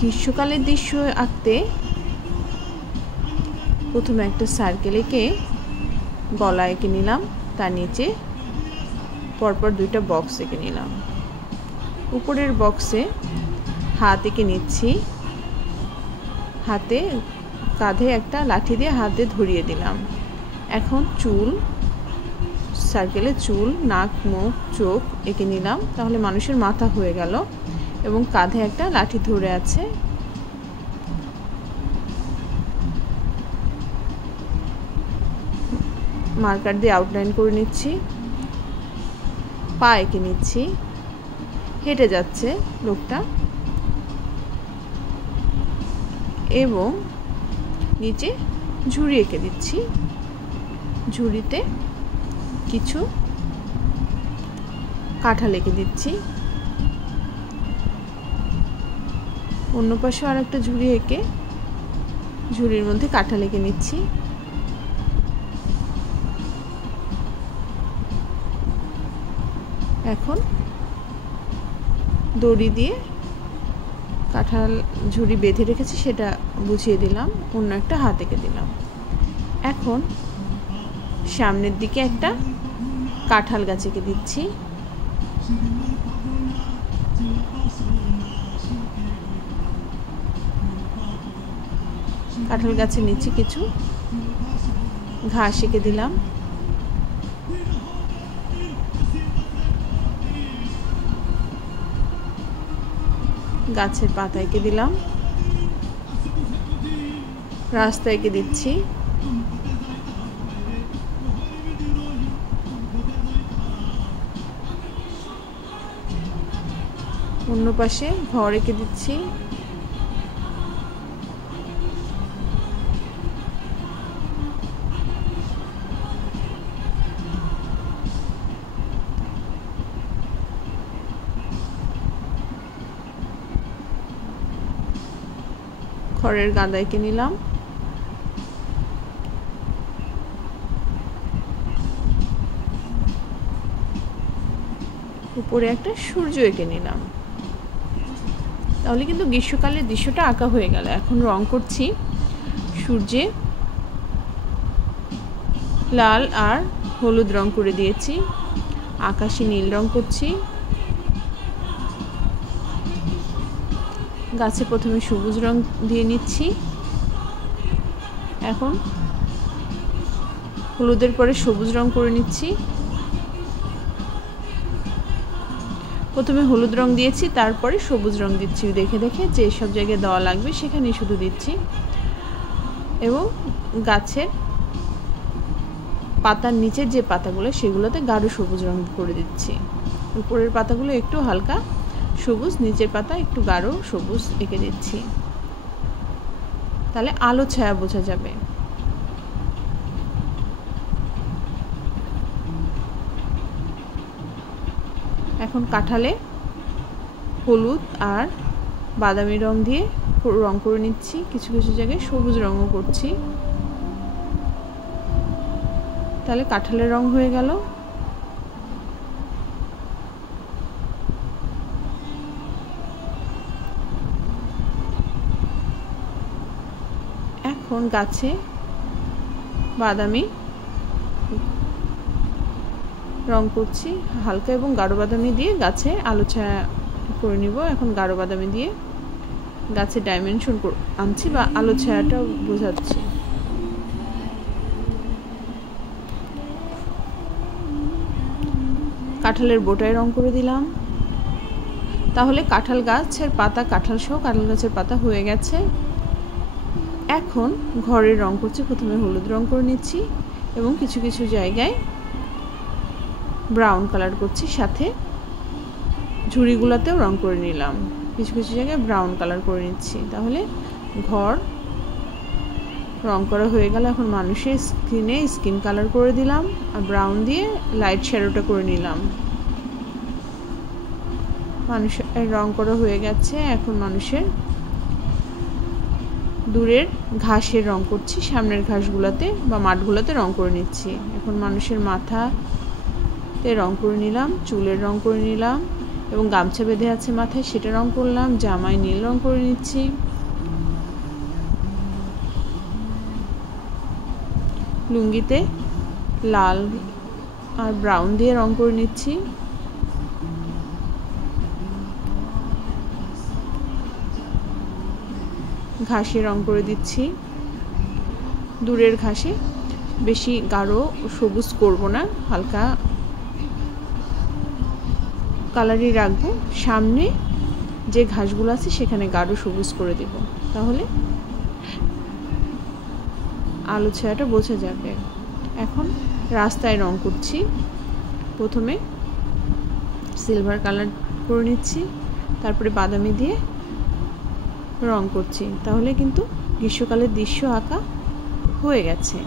গ্রীষ্মকালের দৃশ্য আঁকতে প্রথমে একটা সার্কেল এঁকে গলা এঁকে নিলাম, তার নিচে পরপর দুইটা বক্স এঁকে নিলাম। উপরের বক্সে হাত এঁকে নিচ্ছি, হাতে কাঁধে একটা লাঠি দিয়ে হাতে ধরিয়ে দিলাম। এখন চুল, সার্কেলে চুল, নাক, মুখ, চোখ এঁকে নিলাম, তাহলে মানুষের মাথা হয়ে গেল। এবং কাঁধে একটা লাঠি ধরে আছে। মার্কার দিয়ে আউটলাইন করে নিচ্ছি, পা এঁকে নিচ্ছি, হেঁটে যাচ্ছে লোকটা, এবং নিচে ঝুড়ি এঁকে দিচ্ছি। ঝুড়িতে কিছু কাঁঠাল এঁকে দিচ্ছি। অন্য পাশে আর একটা ঝুড়ি এঁকে ঝুড়ির মধ্যে কাঁঠাল এঁকে নিচ্ছি। এখন দড়ি দিয়ে কাঁঠাল ঝুড়ি বেঁধে রেখেছি সেটা বুঝিয়ে দিলাম, অন্য একটা হাত এঁকে দিলাম। এখন সামনের দিকে একটা কাঁঠাল গাছ এঁকে দিচ্ছি। কাঁঠাল গাছের নিচে কিছু ঘাস এঁকে দিলাম। গাছের পাতা এঁকে দিলাম। রাস্তা এঁকে দিচ্ছি। অন্য পাশে ঘর এঁকে দিচ্ছি। খড়ের গাদা এঁকে নিলাম। উপরে একটা সূর্য এঁকে নিলাম। তাহলে কিন্তু গ্রীষ্মকালের দৃশ্যটা আঁকা হয়ে গেল। এখন রং করছি। সূর্যে লাল আর হলুদ রং করে দিয়েছি, আকাশে নীল রং করছি। গাছে প্রথমে সবুজ রং দিয়ে নিচ্ছি। এখন হলুদের পরে সবুজ রং করে নিচ্ছি। প্রথমে হলুদ রং দিয়েছি, তারপরে সবুজ রং দিচ্ছি, দেখে দেখে যে সব জায়গায় দেওয়া লাগবে সেখানেই শুধু দিচ্ছি। এবং গাছের পাতার নিচের যে পাতাগুলো সেগুলোতে গাঢ় সবুজ রং করে দিচ্ছি। উপরের পাতাগুলো একটু হালকা সবুজ, নিচের পাতা একটু গাঢ় সবুজ এঁকে দিচ্ছি, তাহলে আলো ছায়া বোঝা যাবে। এখন কাঁঠালে হলুদ আর বাদামি রং দিয়ে রং করে নিচ্ছি, কিছু কিছু জায়গায় সবুজ রঙও করছি, তাহলে কাঁঠালের রং হয়ে গেল। এখন গাছে বাদামি রং করছি, হালকা এবং গাঢ় বাদামি দিয়ে গাছে আলো ছায়া করে নিব। এখন গাঢ় বাদামি দিয়ে গাছে ডাইমেনশন আনছি বা আলো ছায়াটা বোঝাচ্ছি। কাঁঠালের বোটায় রং করে দিলাম। তাহলে কাঁঠাল গাছের পাতা, কাঁঠাল সহ কাঁঠাল গাছের পাতা হয়ে গেছে। এখন ঘরের রং করছি। প্রথমে হলুদ রং করে নিচ্ছি এবং কিছু কিছু জায়গায় ব্রাউন কালার করছি, সাথে ঝুড়িগুলোতেও রং করে নিলাম, কিছু কিছু জায়গায় ব্রাউন কালার করে নিচ্ছি। তাহলে ঘর রং করা হয়ে গেল। এখন মানুষের স্কিনে স্কিন কালার করে দিলাম আর ব্রাউন দিয়ে লাইট শ্যাডোটা করে নিলাম। মানুষের রং করা হয়ে গেছে। এখন মানুষের দূরের ঘাসের রং করছি, সামনের ঘাসগুলোতে বা মাঠগুলোতে রং করে নিচ্ছি। এখন মানুষের মাথাতে রং করে নিলাম, চুলের রং করে নিলাম, এবং গামছা বেঁধে আছে মাথায়, সেটা রং করলাম। জামায় নীল রং করে নিচ্ছি। লুঙ্গিতে লাল আর ব্রাউন দিয়ে রং করে নিচ্ছি। ঘাসে রং করে দিচ্ছি, দূরের ঘাসে। বেশি গাঢ় সবুজ করব না, হালকা কালারই রাখবো। সামনে যে ঘাসগুলো আছে সেখানে গাঢ় সবুজ করে দেব, তাহলে আলো ছায়াটা বোঝা যাবে। এখন রাস্তায় রং করছি। প্রথমে সিলভার কালার করে নিচ্ছি, তারপরে বাদামি দিয়ে রং করছি, তাহলে কিন্তু গ্রীষ্মকালের দৃশ্য আঁকা হয়ে গেছে।